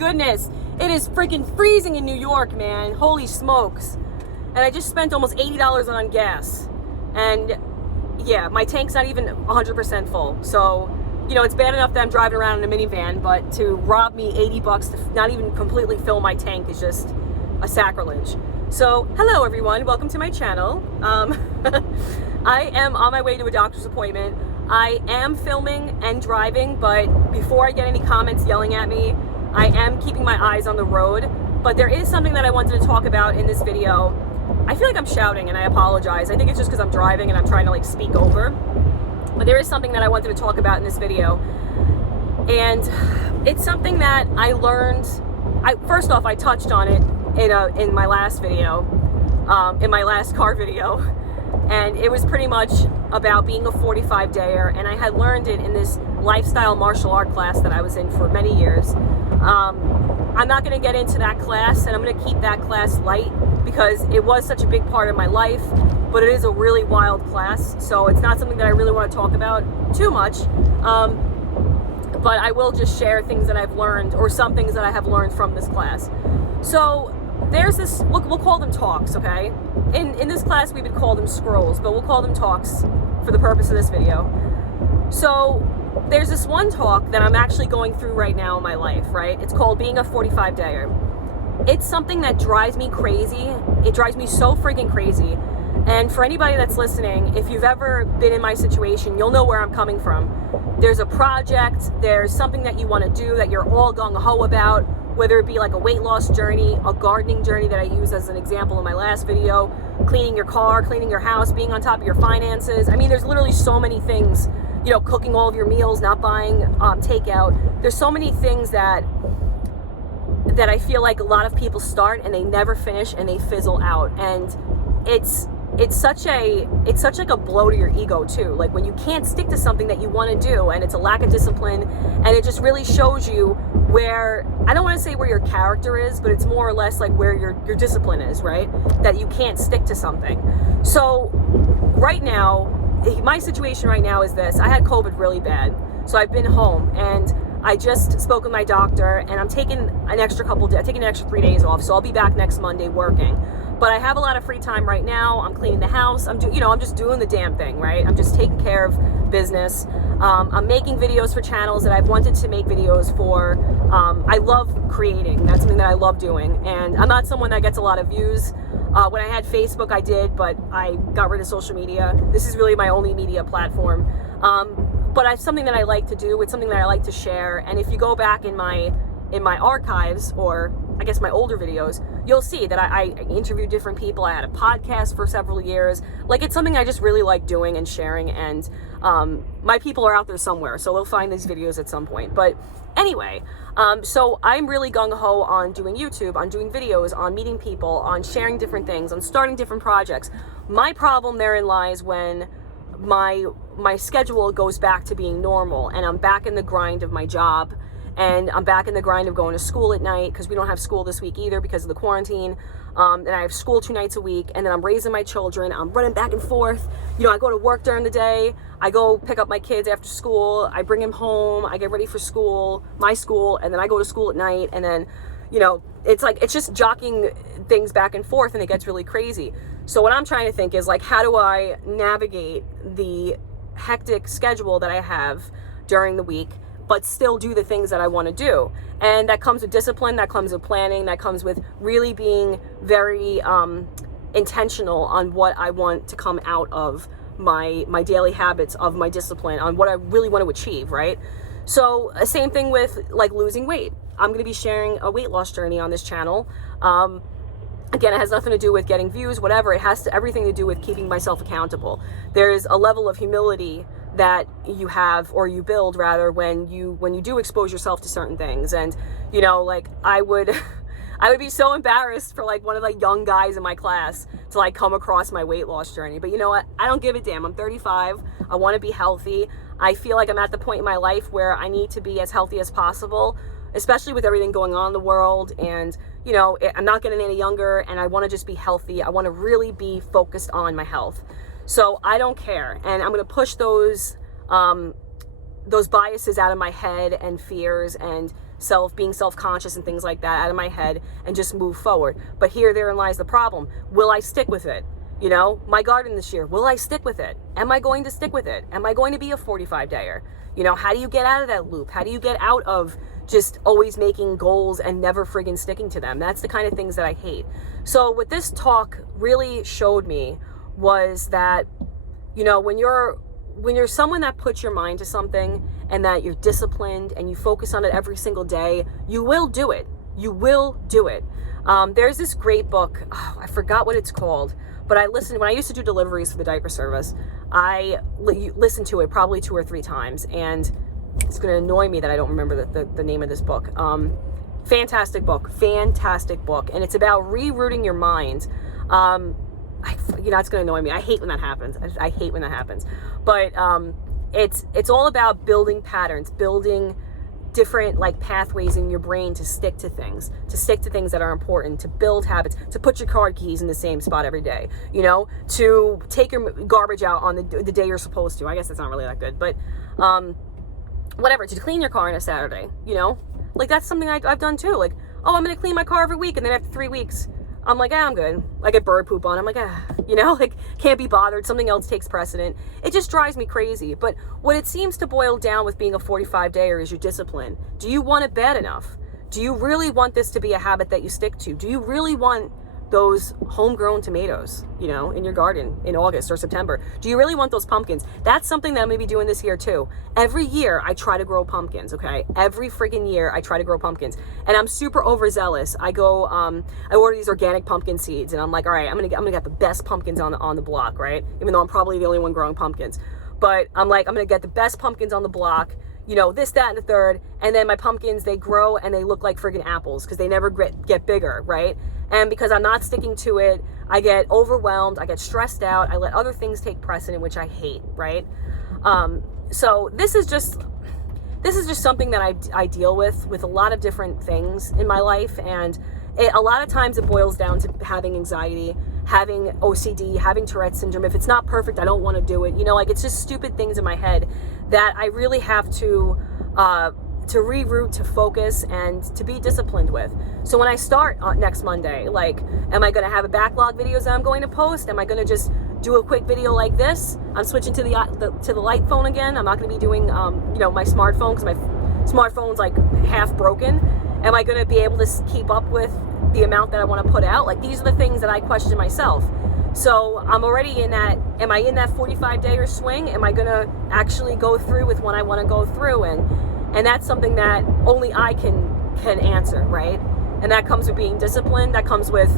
goodness. It is freaking freezing in New York, man. Holy smokes. And I just spent almost $80 on gas. And yeah, my tank's not even 100% full. So, you know, it's bad enough that I'm driving around in a minivan, but to rob me $80 to not even completely fill my tank is just a sacrilege. So, hello everyone, welcome to my channel. I am on my way to a doctor's appointment. I am filming and driving, but before I get any comments yelling at me, I am keeping my eyes on the road. But there is something that I wanted to talk about in this video. I feel like I'm shouting and I apologize. I think it's just because I'm driving and I'm trying to like speak over. But there is something that I wanted to talk about in this video. And it's something that I learned. First off, I touched on it in my last video, in my last car video. And it was pretty much about being a 45-dayer, and I had learned it in this lifestyle martial art class that I was in for many years. I'm not going to get into that class, and I'm going to keep that class light because it was such a big part of my life, but it is a really wild class, so it's not something that I really want to talk about too much. But I will just share things that I've learned, or some things that I have learned from this class. So there's this, we'll call them talks, okay? In this class we would call them scrolls, but we'll call them talks for the purpose of this video. So there's this one talk that I'm actually going through right now in my life, right? It's called being a 45-dayer. It's something that drives me crazy. It drives me so freaking crazy. And for anybody that's listening, if you've ever been in my situation, you'll know where I'm coming from. There's a project, there's something that you want to do that you're all gung-ho about, whether it be like a weight loss journey, a gardening journey that I use as an example in my last video, cleaning your car, cleaning your house, being on top of your finances. I mean, there's literally so many things, you know, cooking all of your meals, not buying takeout. There's so many things that I feel like a lot of people start and they never finish and they fizzle out. And it's such like a blow to your ego too. Like when you can't stick to something that you want to do, and it's a lack of discipline, and it just really shows you where, I don't want to say where your character is, but it's more or less like where your discipline is, right? That you can't stick to something. So right now, my situation right now is this. I had COVID really bad. So I've been home, and I just spoke with my doctor, and I'm taking an extra 3 days off. So I'll be back next Monday working. But I have a lot of free time right now. I'm cleaning the house. I'm just doing the damn thing, right? I'm just taking care of business. I'm making videos for channels that I've wanted to make videos for. I love creating. That's something that I love doing. And I'm not someone that gets a lot of views. When I had Facebook, I did, but I got rid of social media. This is really my only media platform. But it's something that I like to do. It's something that I like to share. And if you go back in my archives, or I guess my older videos, you'll see that I interviewed different people. I had a podcast for several years. Like, it's something I just really like doing and sharing, and my people are out there somewhere, so they'll find these videos at some point. But anyway, so I'm really gung-ho on doing YouTube, on doing videos, on meeting people, on sharing different things, on starting different projects. My problem therein lies when my schedule goes back to being normal, and I'm back in the grind of my job. And I'm back in the grind of going to school at night, because we don't have school this week either because of the quarantine. And I have school 2 nights a week, and then I'm raising my children. I'm running back and forth. You know, I go to work during the day. I go pick up my kids after school. I bring them home. I get ready for school, my school, and then I go to school at night. And then, you know, it's just jockeying things back and forth, and it gets really crazy. So what I'm trying to think is, like, how do I navigate the hectic schedule that I have during the week, but still do the things that I want to do? And that comes with discipline, that comes with planning, that comes with really being very intentional on what I want to come out of my daily habits, of my discipline, on what I really want to achieve, right? So same thing with like losing weight. I'm going to be sharing a weight loss journey on this channel. Again, it has nothing to do with getting views, whatever. It has everything to do with keeping myself accountable. There's a level of humility that you have, or you build rather, when you do expose yourself to certain things. And, you know, like I would be so embarrassed for like one of the young guys in my class to like come across my weight loss journey. But you know what? I don't give a damn. I'm 35. I want to be healthy. I feel like I'm at the point in my life where I need to be as healthy as possible, especially with everything going on in the world. And, you know, I'm not getting any younger, and I want to just be healthy. I want to really be focused on my health. So I don't care. And I'm going to push those biases out of my head, and fears, and being self-conscious and things like that out of my head and just move forward. But therein lies the problem. Will I stick with it? My garden this year, will I stick with it? Am I going to stick with it? Am I going to be a 45-dayer? How do you get out of that loop? How do you get out of just always making goals and never friggin' sticking to them? That's the kind of things that I hate. So what this talk really showed me was that, when you're someone that puts your mind to something and that you're disciplined and you focus on it every single day, you will do it. You will do it. There's this great book. I forgot what it's called, but when I used to do deliveries for the diaper service, I listened to it probably 2 or 3 times, and it's going to annoy me that I don't remember the name of this book. Fantastic book, and it's about rerouting your mind. It's going to annoy me. I hate when that happens. I hate when that happens. But it's all about building patterns, building different pathways in your brain to stick to things that are important, to build habits, to put your car keys in the same spot every day, to take your garbage out on the day you're supposed to. I guess that's not really that good, but whatever, to clean your car on a Saturday, that's something I've done too. I'm going to clean my car every week, and then after 3 weeks, I'm like, I'm good. I get bird poop on. I'm like, can't be bothered. Something else takes precedent. It just drives me crazy. But what it seems to boil down with being a 45-dayer is your discipline. Do you want it bad enough? Do you really want this to be a habit that you stick to? Do you really want those homegrown tomatoes, in your garden in August or September? Do you really want those pumpkins? That's something that I'm going to be doing this year too. Every year I try to grow pumpkins, okay? Every freaking year I try to grow pumpkins. And I'm super overzealous. I go, I order these organic pumpkin seeds, and I'm like, all right, I'm going to get the best pumpkins on the block, right? Even though I'm probably the only one growing pumpkins. But I'm like, I'm going to get the best pumpkins on the block, this, that, and the third. And then my pumpkins, they grow and they look like friggin' apples because they never get bigger, right? And because I'm not sticking to it, I get overwhelmed, I get stressed out, I let other things take precedent, which I hate, right? So this is just something that I deal with a lot of different things in my life. And a lot of times it boils down to having anxiety, having OCD, having Tourette's syndrome. If it's not perfect, I don't want to do it. It's just stupid things in my head that I really have to reroute, to focus, and to be disciplined with. So when I start next Monday, am I going to have a backlog videos that I'm going to post? Am I going to just do a quick video like this? I'm switching to the light phone again. I'm not going to be doing my smartphone because my smartphone's half broken. Am I going to be able to keep up with the amount that I want to put out? These are the things that I question myself. So I'm already in that. Am I in that 45-dayer swing? Am I going to actually go through with what I want to go through? And that's something that only I can answer, right? And that comes with being disciplined. That comes with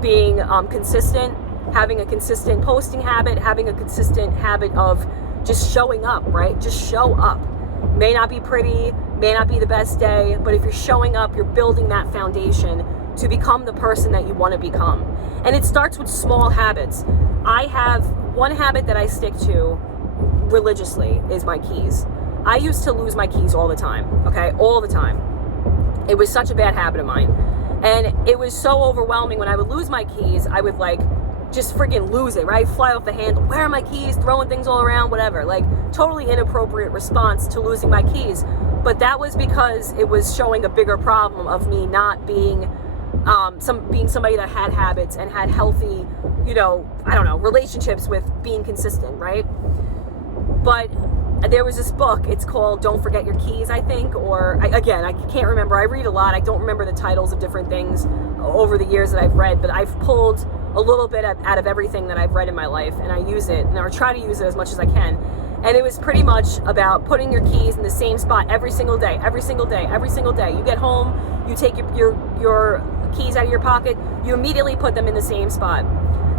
being consistent, having a consistent posting habit, having a consistent habit of just showing up, right? Just show up. May not be pretty, may not be the best day, but if you're showing up, you're building that foundation to become the person that you want to become. And it starts with small habits. I have one habit that I stick to religiously is my keys. I used to lose my keys all the time, okay? All the time. It was such a bad habit of mine. And it was so overwhelming when I would lose my keys, I would just freaking lose it, right? Fly off the handle. Where are my keys? Throwing things all around, whatever. Totally inappropriate response to losing my keys. But that was because it was showing a bigger problem of me not being being somebody that had habits and had healthy, relationships with being consistent, right? But there was this book, it's called Don't Forget Your Keys, I think, I can't remember. I read a lot. I don't remember the titles of different things over the years that I've read, but I've pulled a little bit out of everything that I've read in my life, and I use it, and I try to use it as much as I can. And it was pretty much about putting your keys in the same spot every single day. You get home, you take your keys out of your pocket, you immediately put them in the same spot.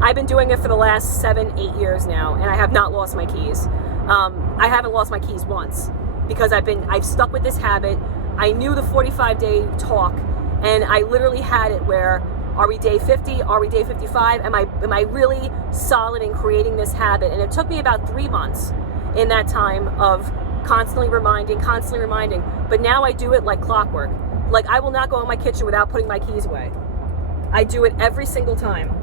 I've been doing it for the last 7-8 years now, and I have not lost my keys. I haven't lost my keys once because I've stuck with this habit. I knew the 45-day talk, and I literally had it where, are we day 50? Are we day 55? Am I really solid in creating this habit? And it took me about 3 months in that time of constantly reminding. But now I do it like clockwork. I will not go in my kitchen without putting my keys away. I do it every single time.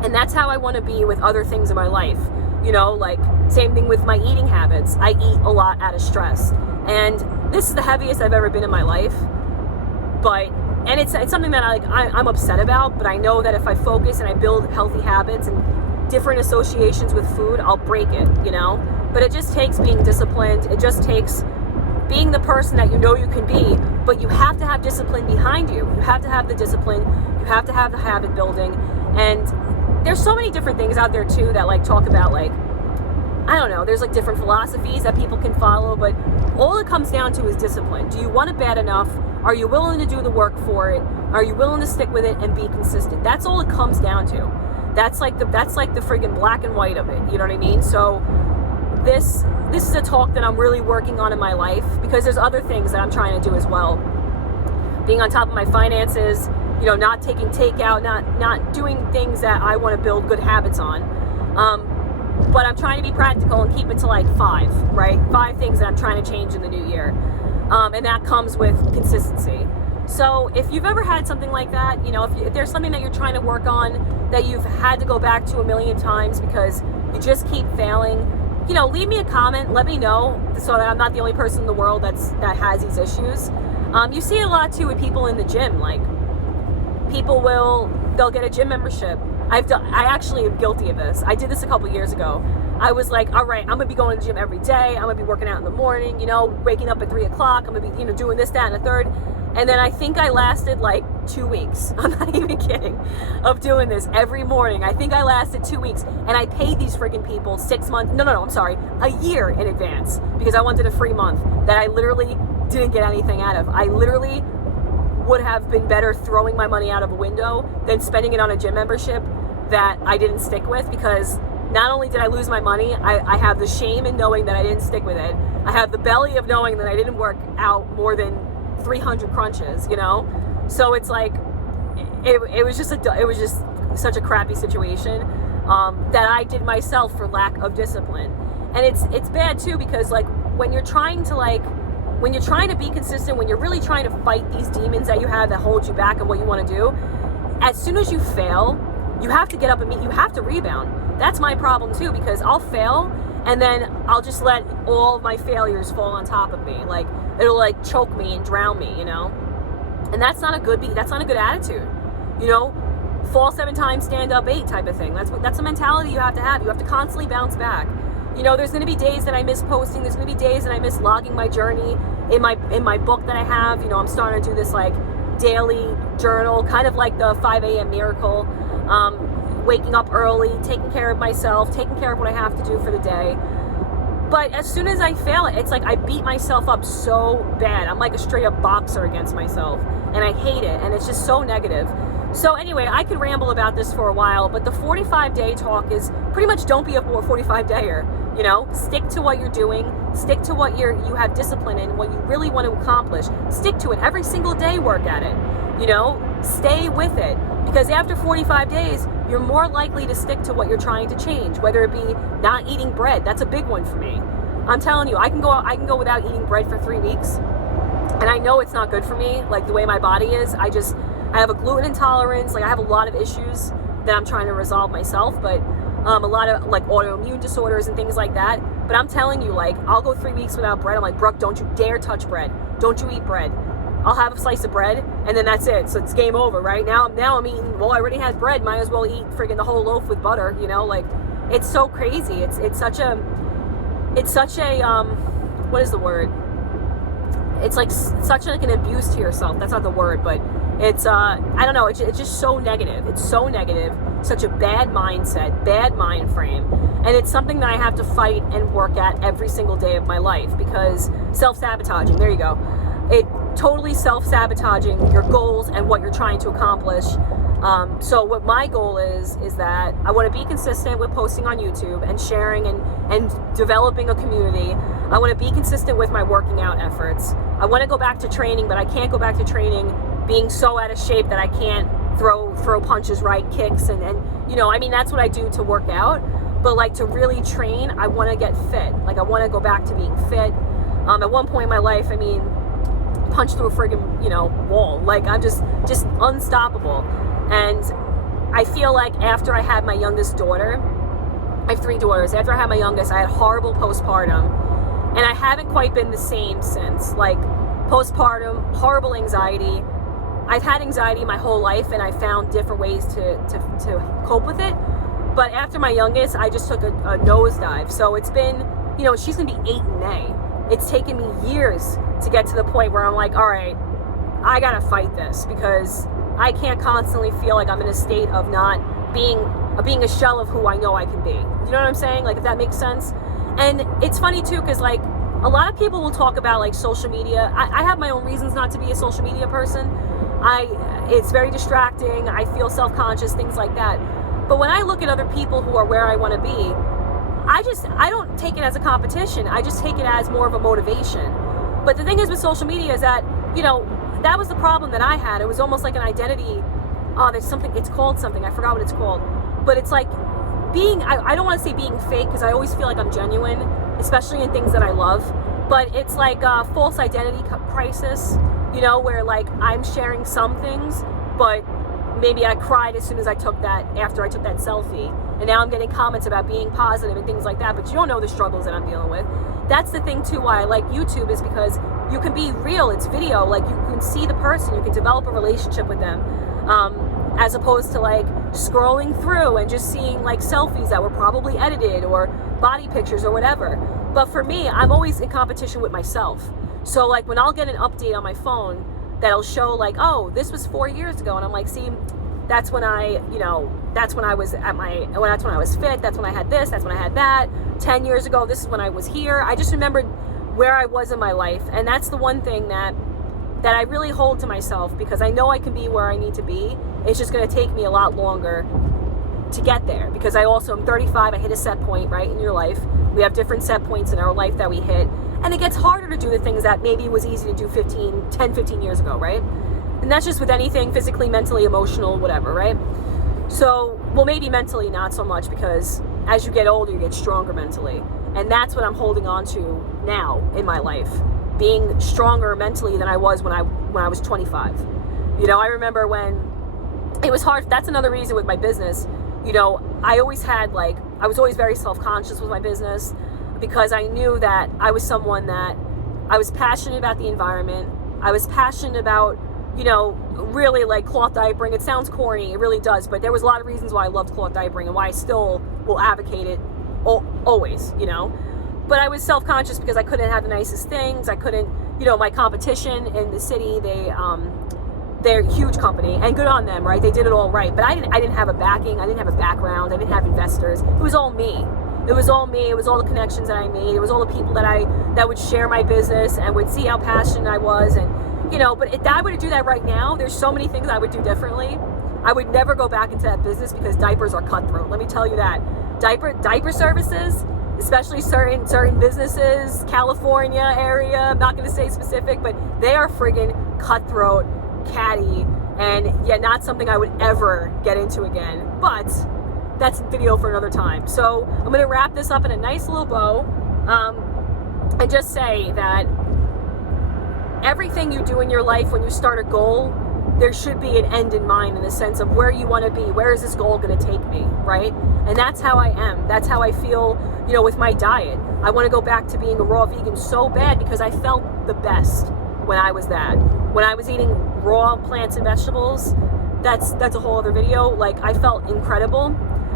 And that's how I want to be with other things in my life. Same thing with my eating habits. I eat a lot out of stress. And this is the heaviest I've ever been in my life. And it's something that I'm upset about, but I know that if I focus and I build healthy habits and different associations with food, I'll break it, you know? But it just takes being disciplined. It just takes being the person that you know you can be, but you have to have discipline behind you. You have to have the discipline. You have to have the habit building. And there's so many different things out there too that like talk about like, I don't know, there's like different philosophies that people can follow, but all it comes down to is discipline. Do you want it bad enough? Are you willing to do the work for it? Are you willing to stick with it and be consistent? That's all it comes down to. That's like the friggin' black and white of it. You know what I mean? So this is a talk that I'm really working on in my life, because there's other things that I'm trying to do as well. Being on top of my finances, you know, not taking takeout, not doing things that I want to build good habits on. But I'm trying to be practical and keep it to like 5, right? 5 things that I'm trying to change in the new year. And that comes with consistency. So if you've ever had something like that, you know, if there's something that you're trying to work on that you've had to go back to a million times because you just keep failing, you know, leave me a comment, let me know, so that I'm not the only person in the world that has these issues. You see it a lot too with people in the gym. Like, they'll get a gym membership. I actually am guilty of this. I did this a couple years ago. I was like, all right, I'm gonna be going to the gym every day. I'm gonna be working out in the morning, you know, waking up at 3 o'clock. I'm gonna be, you know, doing this, that, and the third. And then I think I lasted like 2 weeks. I'm not even kidding, of doing this every morning. I think I lasted 2 weeks, and I paid these freaking people 6 months. No, I'm sorry, a year in advance, because I wanted a free month that I literally didn't get anything out of. I literally would have been better throwing my money out of a window than spending it on a gym membership that I didn't stick with, because not only did I lose my money, I have the shame in knowing that I didn't stick with it. I have the belly of knowing that I didn't work out more than 300 crunches, you know? So it's like, it was just such a crappy situation that I did myself for lack of discipline. And it's bad too, because like when you're trying to be consistent, when you're really trying to fight these demons that you have that hold you back and what you want to do, as soon as you fail, you have to get up and you have to rebound. That's my problem too, because I'll fail and then I'll just let all of my failures fall on top of me. Like, it'll like choke me and drown me, you know? And that's not a good attitude. You know, fall 7 times, stand up 8 type of thing. That's a mentality you have to have. You have to constantly bounce back. You know, there's going to be days that I miss posting. There's going to be days that I miss logging my journey in my book that I have. You know, I'm starting to do this like daily journal, kind of like the 5 a.m. miracle. Waking up early, taking care of myself, taking care of what I have to do for the day. But as soon as I fail, it's like I beat myself up so bad. I'm like a straight up boxer against myself, and I hate it, and it's just so negative. So anyway, I could ramble about this for a while, but the 45-day talk is pretty much don't be a 45-dayer. You know, stick to what you're doing, stick to what you have discipline in, what you really want to accomplish. Stick to it every single day, work at it. You know, stay with it, because after 45 days, you're more likely to stick to what you're trying to change, whether it be not eating bread. That's a big one for me. I'm telling you, I can go without eating bread for 3 weeks, and I know it's not good for me, like the way my body is. I have a gluten intolerance. Like, I have a lot of issues that I'm trying to resolve myself, but a lot of like autoimmune disorders and things like that. But I'm telling you, like, I'll go 3 weeks without bread. I'm like, Brooke, don't you dare touch bread. Don't you eat bread. I'll have a slice of bread, and then that's it. So it's game over, right? Now I'm eating, well, I already had bread. Might as well eat friggin' the whole loaf with butter, you know? Like, it's so crazy. It's such a, what is the word? It's like such like an abuse to yourself. That's not the word, but it's, I don't know. It's just so negative. It's so negative. Such a bad mindset, bad mind frame. And it's something that I have to fight and work at every single day of my life, because self-sabotaging, there you go. It totally self-sabotaging your goals and what you're trying to accomplish. So what my goal is that I want to be consistent with posting on YouTube and sharing and developing a community. I want to be consistent with my working out efforts. I want to go back to training, but I can't go back to training being so out of shape that I can't throw punches right, kicks, and you know, I mean, that's what I do to work out. But like, to really train, I want to get fit. Like, I want to go back to being fit. At one point in my life, I mean, punch through a friggin', you know, wall. Like, I'm just unstoppable. And I feel like after I had my youngest daughter, I have 3 daughters. After I had my youngest, I had horrible postpartum, and I haven't quite been the same since. Like, postpartum, horrible anxiety, I've had anxiety my whole life, and I found different ways to cope with it. But after my youngest, I just took a nosedive. So it's been, she's gonna be 8 in May. It's taken me years to get to the point where I'm like, all right, I gotta fight this, because I can't constantly feel like I'm in a state of not being a shell of who I know I can be. You know what I'm saying? Like, if that makes sense. And it's funny too, because like a lot of people will talk about like social media. I have my own reasons not to be a social media person. It's very distracting. I feel self-conscious, things like that. But when I look at other people who are where I want to be, I don't take it as a competition. I just take it as more of a motivation. But the thing is with social media is that, that was the problem that I had. It was almost like an identity. There's something, it's called something. I forgot what it's called. But it's like I don't want to say being fake, because I always feel like I'm genuine, especially in things that I love. But it's like a false identity crisis, where like I'm sharing some things, but maybe I cried as soon as after I took that selfie. And now I'm getting comments about being positive and things like that, but you don't know the struggles that I'm dealing with. That's the thing too, why I like YouTube, is because you can be real. It's video. Like, you can see the person, you can develop a relationship with them, as opposed to like scrolling through and just seeing like selfies that were probably edited, or body pictures or whatever. But for me, I'm always in competition with myself. So like when I'll get an update on my phone that'll show like, oh, this was 4 years ago, and I'm like, see, that's when that's when I was that's when I was fit, that's when I had this, that's when I had that. 10 years ago, this is when I was here. I just remembered where I was in my life, and that's the one thing that I really hold to myself, because I know I can be where I need to be. It's just going to take me a lot longer to get there, because I'm 35, I hit a set point, right, in your life. We have different set points in our life that we hit, and it gets harder to do the things that maybe it was easy to do 10, 15 years ago, right? And that's just with anything, physically, mentally, emotional, whatever, right? So, well, maybe mentally not so much, because as you get older, you get stronger mentally. And that's what I'm holding on to now in my life, being stronger mentally than I was when I was 25. I remember when it was hard. That's another reason with my business. I was always very self-conscious with my business, because I knew that I was someone that I was passionate about the environment. I was passionate about, really like cloth diapering. It sounds corny, it really does, but there was a lot of reasons why I loved cloth diapering and why I still will advocate it always, But I was self-conscious because I couldn't have the nicest things. I couldn't, my competition in the city, they're a huge company, and good on them, right? They did it all right. But I didn't have a backing. I didn't have a background. I didn't have investors. It was all me. It was all me. It was all the connections that I made. It was all the people that would share my business and would see how passionate I was. And, but if I were to do that right now, there's so many things I would do differently. I would never go back into that business, because diapers are cutthroat. Let me tell you that. Diaper services, especially certain businesses, California area, I'm not going to say specific, but they are friggin' cutthroat, catty, and not something I would ever get into again. But that's a video for another time. So I'm going to wrap this up in a nice little bow, and just say that everything you do in your life, when you start a goal, there should be an end in mind, in the sense of where you want to be. Where is this goal going to take me, right? And that's how I am. That's how I feel, with my diet. I want to go back to being a raw vegan so bad, because I felt the best when I was that. When I was eating raw plants and vegetables, that's a whole other video. Like, I felt incredible.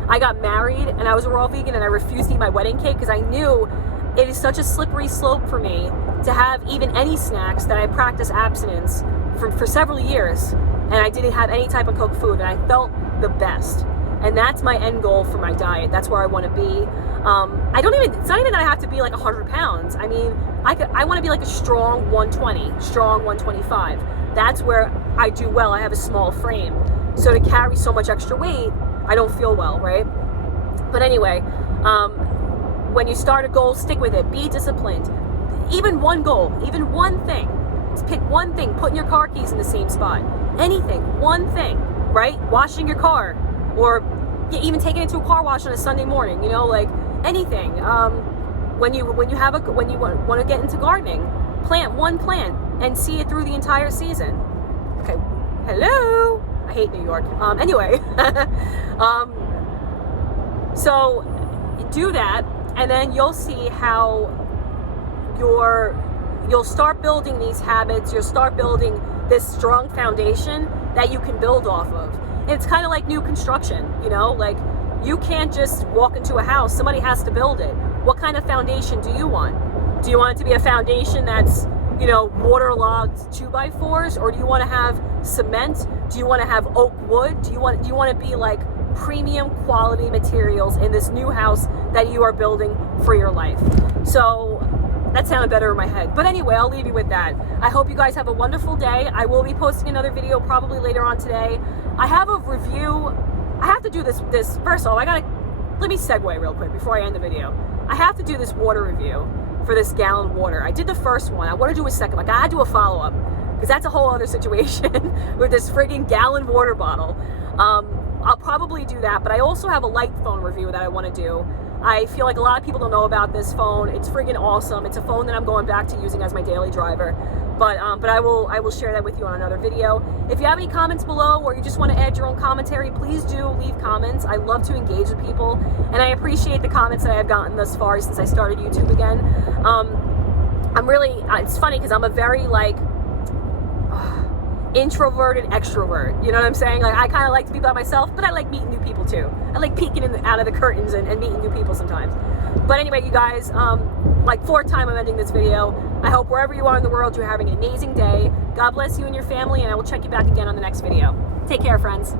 I got married and I was a raw vegan, and I refused to eat my wedding cake, because I knew it is such a slippery slope for me to have even any snacks, that I practiced abstinence for several years, and I didn't have any type of cooked food, and I felt the best. And that's my end goal for my diet. That's where I want to be. It's not even that I have to be like 100 pounds. I mean, I want to be like a strong 120, strong 125. That's where I do well. I have a small frame. So to carry so much extra weight, I don't feel well, right? But anyway, when you start a goal, stick with it. Be disciplined. Even one goal, even one thing. Just pick one thing. Putting your car keys in the same spot. Anything, one thing, right? Washing your car, or even taking it to a car wash on a Sunday morning. Like anything. When you want to get into gardening, plant one plant and see it through the entire season. Okay. Hello. I hate New York. Anyway, so do that, and then you'll see how you'll start building these habits. You'll start building this strong foundation that you can build off of. And it's kind of like new construction, you know, like you can't just walk into a house. Somebody has to build it. What kind of foundation do you want? Do you want it to be a foundation that's, you know, waterlogged 2x4s, or do you want to have cement? Do you want to have oak wood? Do you want to be like premium quality materials in this new house that you are building for your life? So that sounded better in my head. But anyway, I'll leave you with that. I hope you guys have a wonderful day. I will be posting another video probably later on today. I have a review. I have to do this first of all, let me segue real quick before I end the video. I have to do this water review for this gallon of water. I did the first one. I want to do a second. Like, I gotta do a follow-up because that's a whole other situation with this friggin' gallon water bottle. I'll probably do that, but I also have a light phone review that I want to do. I feel like a lot of people don't know about this phone. It's friggin' awesome. It's a phone that I'm going back to using as my daily driver. But I will share that with you on another video. If you have any comments below, or you just want to add your own commentary, please do leave comments. I love to engage with people, and I appreciate the comments that I've gotten thus far since I started YouTube again. I'm really, it's funny because I'm a very like introverted extrovert, you know what I'm saying? Like, I kind of like to be by myself, but I like meeting new people too. I like peeking out of the curtains and meeting new people sometimes. But anyway, you guys, like fourth time I'm ending this video. I hope wherever you are in the world, you're having an amazing day. God bless you and your family, and I will check you back again on the next video. Take care, friends.